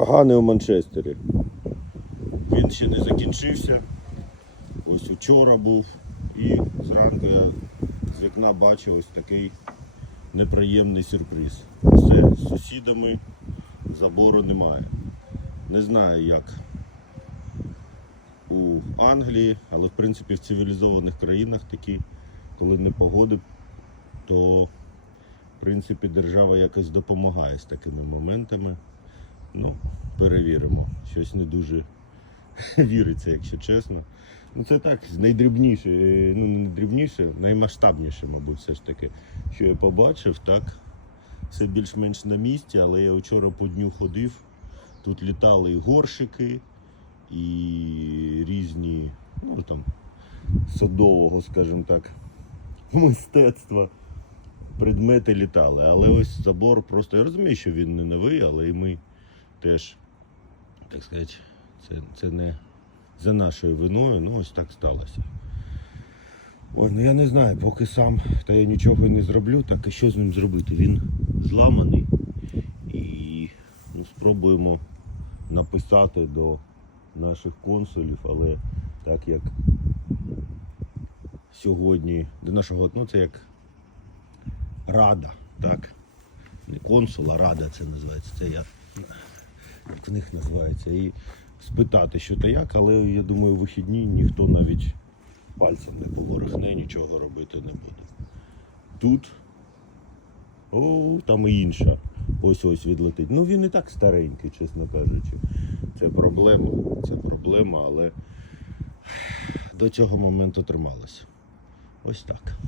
Урагани у Манчестері. Він ще не закінчився. Ось вчора був. І зранку я з вікна бачив ось такий неприємний сюрприз. Все, з сусідами забору немає. Не знаю як у Англії, але в принципі в цивілізованих країнах такі, коли не погоди, то в принципі держава якось допомагає з такими моментами. Ну, перевіримо. Щось не дуже віриться, якщо чесно. Ну це так, найдрібніше, е, ну не найдрібніше, наймасштабніше, мабуть, все ж таки, що я побачив, так. Все більш-менш на місці, але я вчора по дню ходив. Тут літали і горшики, і різні, ну там, садового, скажімо так, мистецтва. Предмети літали. Але ось забор просто. Я розумію, що він не новий, але і ми теж, так сказати, це, це не за нашою виною, ну ось так сталося. Ой, ну я не знаю, поки сам та я нічого не зроблю, так і що з ним зробити? Він зламаний і ну, спробуємо написати до наших консулів, але так як сьогодні до нашого, ну це як рада, так? Не консул, а рада це називається. Це я як в них називається. І спитати, що та як, але я думаю, у вихідні ніхто навіть пальцем не поворохне, нічого робити не буде. Тут. О, там і інша. Ось ось відлетить. Ну він і так старенький, чесно кажучи. Це проблема. Це проблема, але до цього моменту трималося. Ось так.